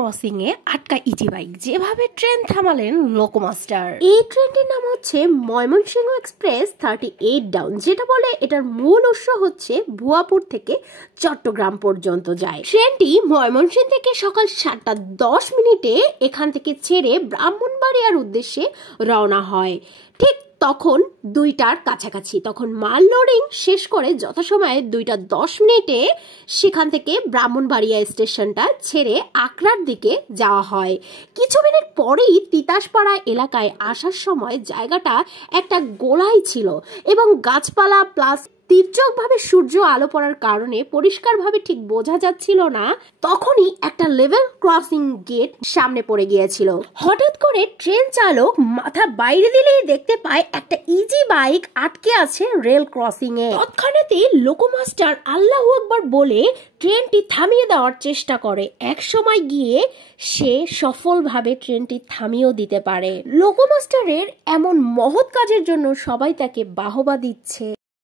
Crossing এ আটকা easy bike, যেভাবে train থামালেন loco master. এই ট্রেনটির নাম হচ্ছে ময়মনসিংহ এক্সপ্রেস 38 ডাউন, যেটা বলে এটার মূল উৎস হচ্ছে ভুয়াপুর থেকে চট্টগ্রাম পর্যন্ত যায়। ট্রেনটি ময়মনসিংহ থেকে সকাল 7:10 এখান থেকে ছেড়ে ব্রাহ্মণবাড়িয়ার উদ্দেশ্যে রওনা হয়। ঠিক তখন 2টার কাছাকাছি, তখন মাল লোডিং শেষ করে যথাসময়ে 2:10 সেখান থেকে ব্রাহ্মণবাড়িয়া স্টেশনটা ছেড়ে আকরার দিকে যাওয়া হয়। কিছু মিনিট পরেই তিতাসপাড়া এলাকায় আসার সময় জায়গাটা একটা গোলাই ছিল এবং গাছপালা প্লাস তীর্যকভাবে সূর্য আলো পড়ার কারণে পরিষ্কারভাবে ঠিক বোঝা যাচ্ছিল না। তখনই একটা লেভেল ক্রসিং গেট সামনে পড়ে গিয়েছিল। হঠাৎ করে ট্রেন চালক মাথা বাইরে দিলেই দেখতে পায় একটা ইজি বাইক আটকে আছে রেল ক্রসিং এ। তৎক্ষণাৎই লোকোমাস্টার আল্লাহু আকবার বলে ট্রেনটি থামিয়ে দেওয়ার চেষ্টা করে। এক সময় গিয়ে সে সফলভাবে ট্রেনটি থামিয়েও দিতে পারে। লোকোমাস্টারের এমন মহৎ কাজের জন্য সবাই তাকে বাহবা দিচ্ছে।